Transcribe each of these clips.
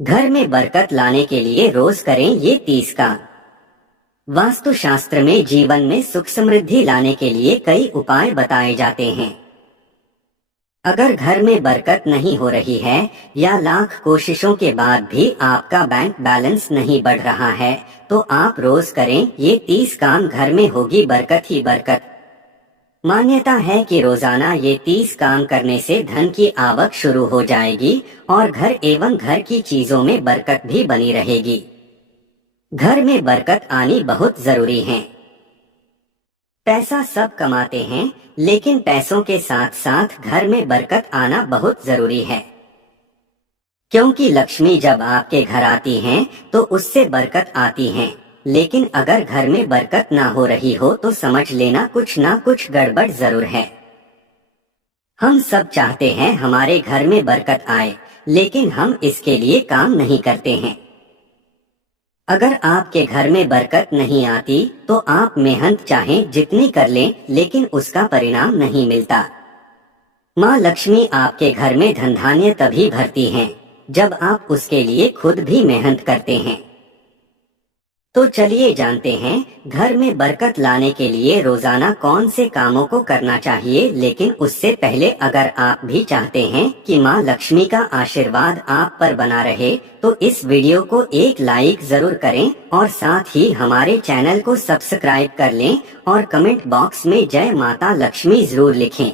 घर में बरकत लाने के लिए रोज करें ये 30 काम। वास्तुशास्त्र में जीवन में सुख समृद्धि लाने के लिए कई उपाय बताए जाते हैं। अगर घर में बरकत नहीं हो रही है या लाख कोशिशों के बाद भी आपका बैंक बैलेंस नहीं बढ़ रहा है, तो आप रोज करें ये 30 काम, घर में होगी बरकत ही बरकत। मान्यता है कि रोजाना ये 30 काम करने से धन की आवक शुरू हो जाएगी और घर एवं घर की चीजों में बरकत भी बनी रहेगी। घर में बरकत आनी बहुत जरूरी है। पैसा सब कमाते हैं, लेकिन पैसों के साथ साथ घर में बरकत आना बहुत जरूरी है, क्योंकि लक्ष्मी जब आपके घर आती हैं तो उससे बरकत आती है। लेकिन अगर घर में बरकत ना हो रही हो तो समझ लेना कुछ ना कुछ गड़बड़ जरूर है। हम सब चाहते हैं हमारे घर में बरकत आए, लेकिन हम इसके लिए काम नहीं करते हैं। अगर आपके घर में बरकत नहीं आती तो आप मेहनत चाहें जितनी कर लें, लेकिन उसका परिणाम नहीं मिलता। माँ लक्ष्मी आपके घर में धन धान्य तभी भरती हैं जब आप उसके लिए खुद भी मेहनत करते हैं। तो चलिए जानते हैं घर में बरकत लाने के लिए रोजाना कौन से कामों को करना चाहिए। लेकिन उससे पहले अगर आप भी चाहते हैं कि माँ लक्ष्मी का आशीर्वाद आप पर बना रहे, तो इस वीडियो को एक लाइक जरूर करें और साथ ही हमारे चैनल को सब्सक्राइब कर लें और कमेंट बॉक्स में जय माता लक्ष्मी जरूर लिखें।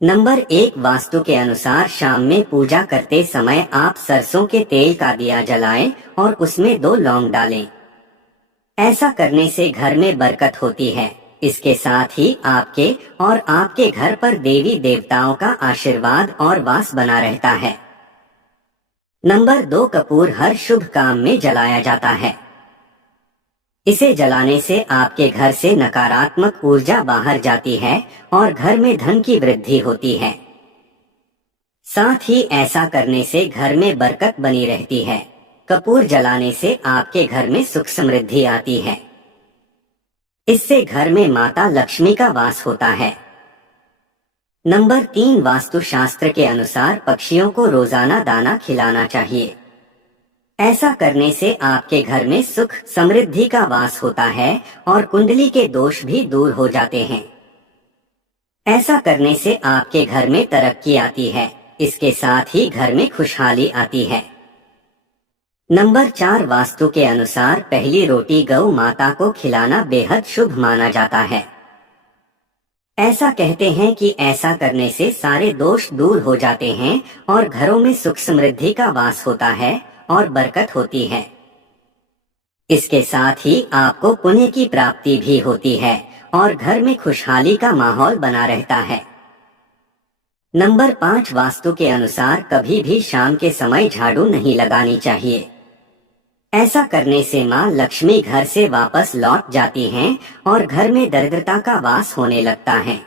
नंबर 1, वास्तु के अनुसार शाम में पूजा करते समय आप सरसों के तेल का दिया जलाएं और उसमें 2 लौंग डालें। ऐसा करने से घर में बरकत होती है। इसके साथ ही आपके और आपके घर पर देवी देवताओं का आशीर्वाद और वास बना रहता है। नंबर 2, कपूर हर शुभ काम में जलाया जाता है। इसे जलाने से आपके घर से नकारात्मक ऊर्जा बाहर जाती है और घर में धन की वृद्धि होती है। साथ ही ऐसा करने से घर में बरकत बनी रहती है। कपूर जलाने से आपके घर में सुख समृद्धि आती है। इससे घर में माता लक्ष्मी का वास होता है। नंबर 3, वास्तुशास्त्र के अनुसार पक्षियों को रोजाना दाना खिलाना चाहिए। ऐसा करने से आपके घर में सुख समृद्धि का वास होता है और कुंडली के दोष भी दूर हो जाते हैं। ऐसा करने से आपके घर में तरक्की आती है। इसके साथ ही घर में खुशहाली आती है। नंबर 4, वास्तु के अनुसार पहली रोटी गौ माता को खिलाना बेहद शुभ माना जाता है। ऐसा कहते हैं कि ऐसा करने से सारे दोष दूर हो जाते हैं और घरों में सुख समृद्धि का वास होता है और बरकत होती है। इसके साथ ही आपको पुण्य की प्राप्ति भी होती है और घर में खुशहाली का माहौल बना रहता है। नंबर 5, वास्तु के अनुसार कभी भी शाम के समय झाड़ू नहीं लगानी चाहिए। ऐसा करने से माँ लक्ष्मी घर से वापस लौट जाती हैं और घर में दरिद्रता का वास होने लगता है।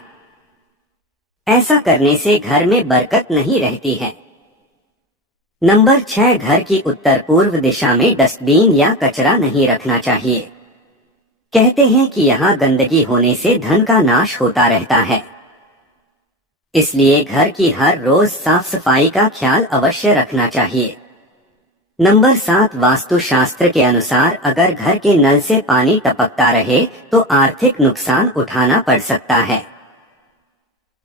ऐसा करने से घर में बरकत नहीं रहती है। नंबर 6, घर की उत्तर पूर्व दिशा में डस्टबिन या कचरा नहीं रखना चाहिए। कहते हैं कि यहाँ गंदगी होने से धन का नाश होता रहता है। इसलिए घर की हर रोज साफ सफाई का ख्याल अवश्य रखना चाहिए। नंबर 7, वास्तुशास्त्र के अनुसार अगर घर के नल से पानी टपकता रहे तो आर्थिक नुकसान उठाना पड़ सकता है।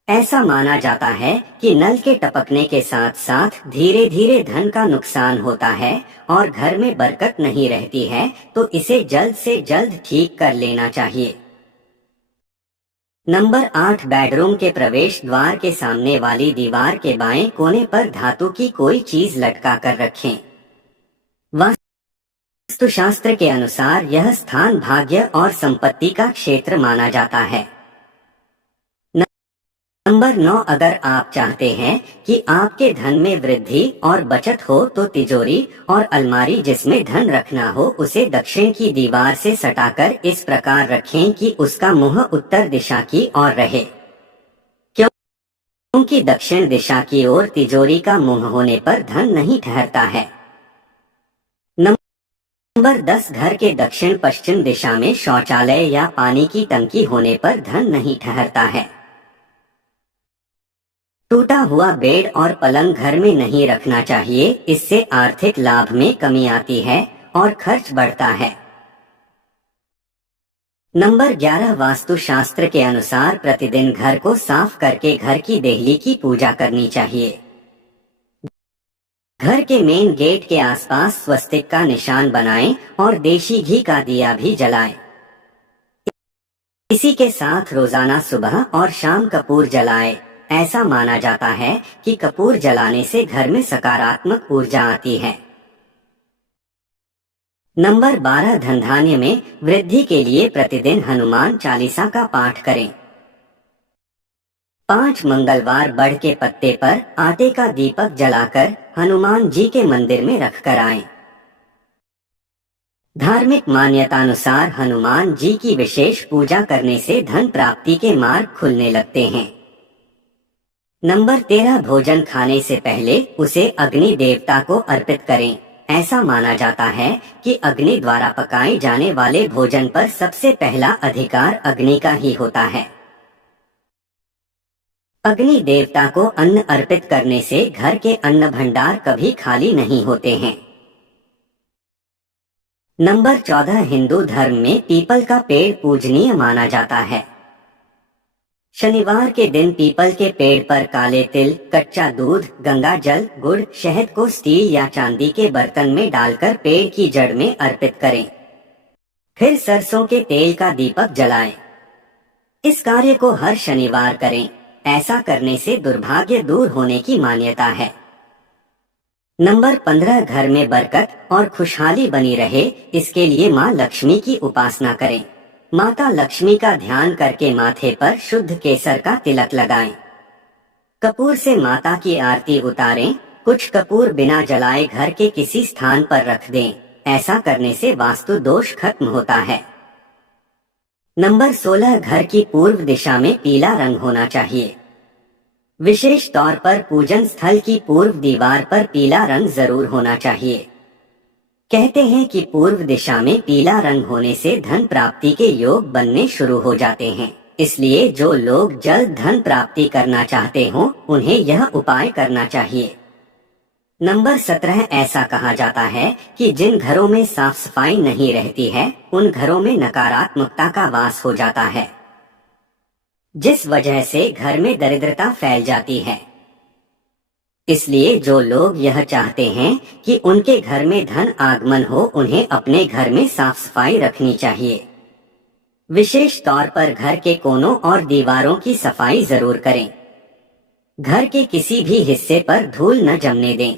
ऐसा माना जाता है कि नल के टपकने के साथ साथ धीरे धीरे धन का नुकसान होता है और घर में बरकत नहीं रहती है, तो इसे जल्द से जल्द ठीक कर लेना चाहिए। नंबर 8, बेडरूम के प्रवेश द्वार के सामने वाली दीवार के बाएं कोने पर धातु की कोई चीज लटका कर रखें। वास्तुशास्त्र के अनुसार यह स्थान भाग्य और संपत्ति का क्षेत्र माना जाता है। नंबर 9, अगर आप चाहते हैं कि आपके धन में वृद्धि और बचत हो तो तिजोरी और अलमारी जिसमें धन रखना हो उसे दक्षिण की दीवार से सटाकर इस प्रकार रखें कि उसका मुंह उत्तर दिशा की ओर रहे, क्योंकि दक्षिण दिशा की ओर तिजोरी का मुंह होने पर धन नहीं ठहरता है। नंबर 10, घर के दक्षिण पश्चिम दिशा में शौचालय या पानी की टंकी होने पर धन नहीं ठहरता है। टूटा हुआ बेड और पलंग घर में नहीं रखना चाहिए, इससे आर्थिक लाभ में कमी आती है और खर्च बढ़ता है। नंबर 11 वास्तु शास्त्र के अनुसार प्रतिदिन घर को साफ करके घर की देहली की पूजा करनी चाहिए। घर के मेन गेट के आसपास स्वस्तिक का निशान बनाएं और देशी घी का दिया भी जलाएं। इसी के साथ रोजाना सुबह और शाम कपूर जलाएं। ऐसा माना जाता है कि कपूर जलाने से घर में सकारात्मक ऊर्जा आती है। नंबर 12 धन धान्य में वृद्धि के लिए प्रतिदिन हनुमान चालीसा का पाठ करें। 5 मंगलवार बड़ के पत्ते पर आटे का दीपक जलाकर हनुमान जी के मंदिर में रखकर आएं। धार्मिक मान्यतानुसार हनुमान जी की विशेष पूजा करने से धन प्राप्ति के मार्ग खुलने लगते हैं। नंबर 13 भोजन खाने से पहले उसे अग्नि देवता को अर्पित करें। ऐसा माना जाता है कि अग्नि द्वारा पकाए जाने वाले भोजन पर सबसे पहला अधिकार अग्नि का ही होता है। अग्नि देवता को अन्न अर्पित करने से घर के अन्न भंडार कभी खाली नहीं होते हैं। नंबर 14 हिंदू धर्म में पीपल का पेड़ पूजनीय माना जाता है। शनिवार के दिन पीपल के पेड़ पर काले तिल, कच्चा दूध, गंगा जल, गुड़, शहद को स्टील या चांदी के बर्तन में डालकर पेड़ की जड़ में अर्पित करें। फिर सरसों के तेल का दीपक जलाएं। इस कार्य को हर शनिवार करें। ऐसा करने से दुर्भाग्य दूर होने की मान्यता है। नंबर 15 घर में बरकत और खुशहाली बनी रहे, इसके लिए माँ लक्ष्मी की उपासना करें। माता लक्ष्मी का ध्यान करके माथे पर शुद्ध केसर का तिलक लगाएं। कपूर से माता की आरती उतारें। कुछ कपूर बिना जलाए घर के किसी स्थान पर रख दें। ऐसा करने से वास्तु दोष खत्म होता है। नंबर 16 घर की पूर्व दिशा में पीला रंग होना चाहिए। विशेष तौर पर पूजन स्थल की पूर्व दीवार पर पीला रंग जरूर होना चाहिए। कहते हैं कि पूर्व दिशा में पीला रंग होने से धन प्राप्ति के योग बनने शुरू हो जाते हैं। इसलिए जो लोग जल्द धन प्राप्ति करना चाहते हो उन्हें यह उपाय करना चाहिए। नंबर 17 ऐसा कहा जाता है कि जिन घरों में साफ सफाई नहीं रहती है उन घरों में नकारात्मकता का वास हो जाता है, जिस वजह से घर में दरिद्रता फैल जाती है। इसलिए जो लोग यह चाहते हैं कि उनके घर में धन आगमन हो उन्हें अपने घर में साफ सफाई रखनी चाहिए। विशेष तौर पर घर के कोनों और दीवारों की सफाई जरूर करें। घर के किसी भी हिस्से पर धूल न जमने दें।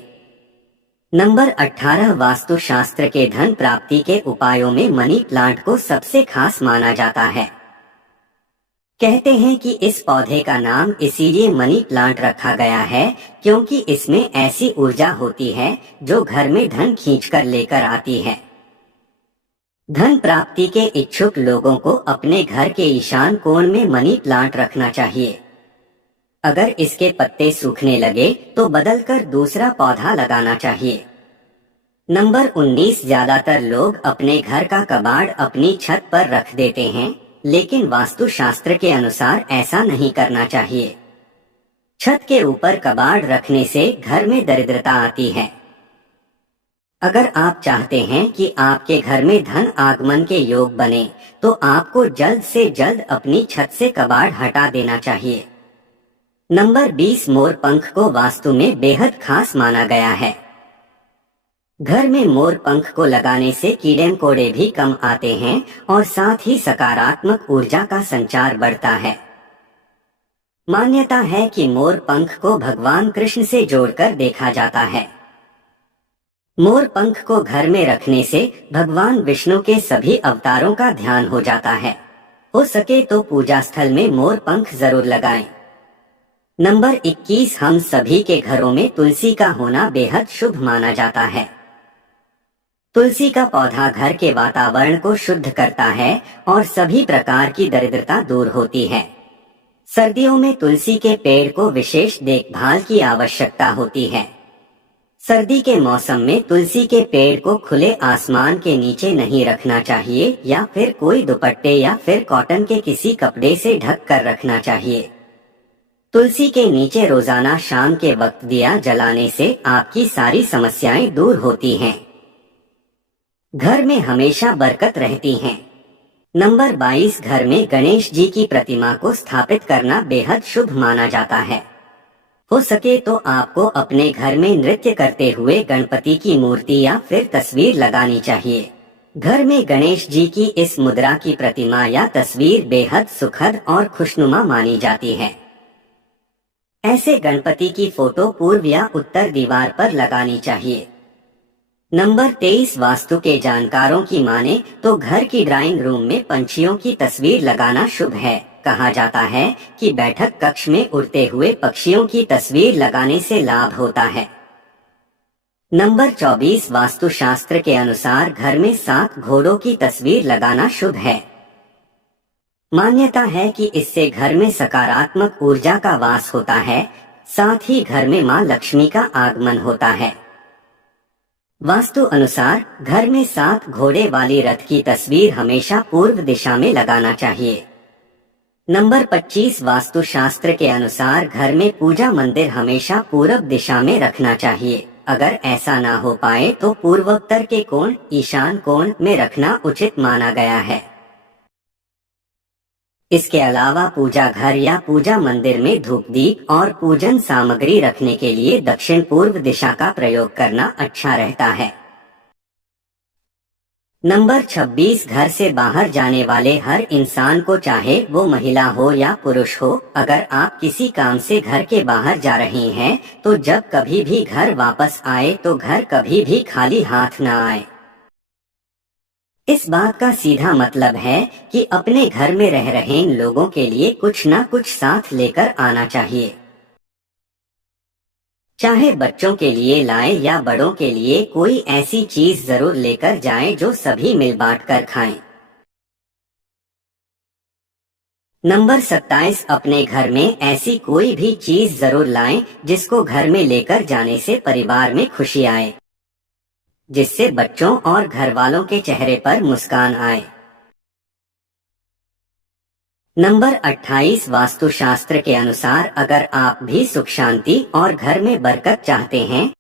नंबर 18 वास्तु शास्त्र के धन प्राप्ति के उपायों में मनी प्लांट को सबसे खास माना जाता है। कहते हैं कि इस पौधे का नाम इसीलिए मनी प्लांट रखा गया है क्योंकि इसमें ऐसी ऊर्जा होती है जो घर में धन खींचकर लेकर आती है। धन प्राप्ति के इच्छुक लोगों को अपने घर के ईशान कोण में मनी प्लांट रखना चाहिए। अगर इसके पत्ते सूखने लगे तो बदलकर दूसरा पौधा लगाना चाहिए। नंबर 19 ज्यादातर लोग अपने घर का कबाड़ अपनी छत पर रख देते हैं, लेकिन वास्तु शास्त्र के अनुसार ऐसा नहीं करना चाहिए। छत के ऊपर कबाड़ रखने से घर में दरिद्रता आती है। अगर आप चाहते हैं कि आपके घर में धन आगमन के योग बने तो आपको जल्द से जल्द अपनी छत से कबाड़ हटा देना चाहिए। नंबर 20 मोर पंख को वास्तु में बेहद खास माना गया है। घर में मोर पंख को लगाने से कीड़े मकोड़े भी कम आते हैं और साथ ही सकारात्मक ऊर्जा का संचार बढ़ता है। मान्यता है कि मोर पंख को भगवान कृष्ण से जोड़कर देखा जाता है। मोर पंख को घर में रखने से भगवान विष्णु के सभी अवतारों का ध्यान हो जाता है। हो सके तो पूजा स्थल में मोर पंख जरूर लगाएं। नंबर 21 हम सभी के घरों में तुलसी का होना बेहद शुभ माना जाता है। तुलसी का पौधा घर के वातावरण को शुद्ध करता है और सभी प्रकार की दरिद्रता दूर होती है। सर्दियों में तुलसी के पेड़ को विशेष देखभाल की आवश्यकता होती है। सर्दी के मौसम में तुलसी के पेड़ को खुले आसमान के नीचे नहीं रखना चाहिए या फिर कोई दुपट्टे या फिर कॉटन के किसी कपड़े से ढक कर रखना चाहिए। तुलसी के नीचे रोजाना शाम के वक्त दिया जलाने से आपकी सारी समस्याएं दूर होती हैं। घर में हमेशा बरकत रहती है। नंबर 22, घर में गणेश जी की प्रतिमा को स्थापित करना बेहद शुभ माना जाता है। हो सके तो आपको अपने घर में नृत्य करते हुए गणपति की मूर्ति या फिर तस्वीर लगानी चाहिए। घर में गणेश जी की इस मुद्रा की प्रतिमा या तस्वीर बेहद सुखद और खुशनुमा मानी जाती है। ऐसे गणपति की फोटो पूर्व या उत्तर दीवार पर लगानी चाहिए। नंबर 23, वास्तु के जानकारों की माने तो घर की ड्राइंग रूम में पंछियों की तस्वीर लगाना शुभ है। कहा जाता है कि बैठक कक्ष में उड़ते हुए पक्षियों की तस्वीर लगाने से लाभ होता है। नंबर 24, वास्तुशास्त्र के अनुसार घर में 7 घोड़ों की तस्वीर लगाना शुभ है। मान्यता है कि इससे घर में सकारात्मक ऊर्जा का वास होता है, साथ ही घर में मां लक्ष्मी का आगमन होता है। वास्तु अनुसार घर में 7 घोड़े वाली रथ की तस्वीर हमेशा पूर्व दिशा में लगाना चाहिए। नंबर 25, वास्तुशास्त्र के अनुसार घर में पूजा मंदिर हमेशा पूर्व दिशा में रखना चाहिए। अगर ऐसा ना हो पाए तो पूर्वोत्तर के कोण, ईशान कोण में रखना उचित माना गया है। इसके अलावा पूजा घर या पूजा मंदिर में धूप दीप और पूजन सामग्री रखने के लिए दक्षिण पूर्व दिशा का प्रयोग करना अच्छा रहता है। नंबर 26, घर से बाहर जाने वाले हर इंसान को, चाहे वो महिला हो या पुरुष हो, अगर आप किसी काम से घर के बाहर जा रही हैं तो जब कभी भी घर वापस आए तो घर कभी भी खाली हाथ न आए। इस बात का सीधा मतलब है कि अपने घर में रह रहे लोगों के लिए कुछ न कुछ साथ लेकर आना चाहिए। चाहे बच्चों के लिए लाएं या बड़ों के लिए कोई ऐसी चीज जरूर लेकर जाएं जो सभी मिल बांट कर खाएं। नंबर 27, अपने घर में ऐसी कोई भी चीज जरूर लाएं जिसको घर में लेकर जाने से परिवार में खुशी आए, जिससे बच्चों और घर वालों के चेहरे पर मुस्कान आए। नंबर 28, वास्तुशास्त्र के अनुसार अगर आप भी सुख शांति और घर में बरकत चाहते हैं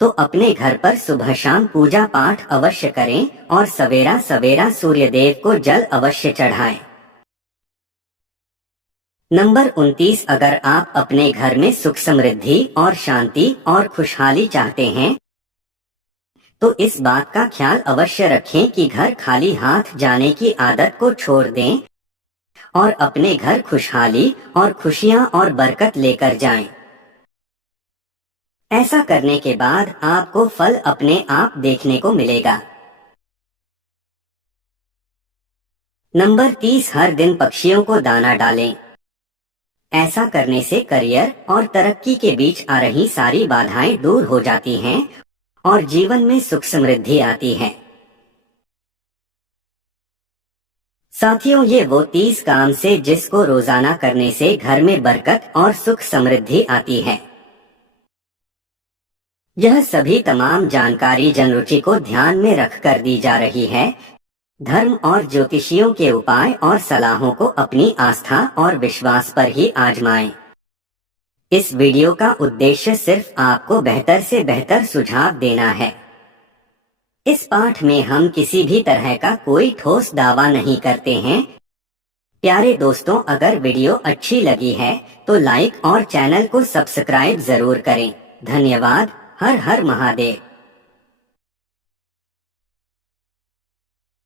तो अपने घर पर सुबह शाम पूजा पाठ अवश्य करें और सवेरा सवेरा सूर्य देव को जल अवश्य चढ़ाएं। नंबर 29, अगर आप अपने घर में सुख समृद्धि और शांति और खुशहाली चाहते हैं तो इस बात का ख्याल अवश्य रखें कि घर खाली हाथ जाने की आदत को छोड़ दें और अपने घर खुशहाली और खुशियां और बरकत लेकर जाएं। ऐसा करने के बाद आपको फल अपने आप देखने को मिलेगा। नंबर 30, हर दिन पक्षियों को दाना डालें। ऐसा करने से करियर और तरक्की के बीच आ रही सारी बाधाएं दूर हो जाती हैं और जीवन में सुख समृद्धि आती है। साथियों, ये वो 30 काम से जिसको रोजाना करने से घर में बरकत और सुख समृद्धि आती है। यह सभी तमाम जानकारी जनरुचि को ध्यान में रखकर दी जा रही है। धर्म और ज्योतिषियों के उपाय और सलाहों को अपनी आस्था और विश्वास पर ही आजमाएं। इस वीडियो का उद्देश्य सिर्फ आपको बेहतर से बेहतर सुझाव देना है। इस पाठ में हम किसी भी तरह का कोई ठोस दावा नहीं करते हैं। प्यारे दोस्तों, अगर वीडियो अच्छी लगी है तो लाइक और चैनल को सब्सक्राइब जरूर करें। धन्यवाद। हर हर महादेव।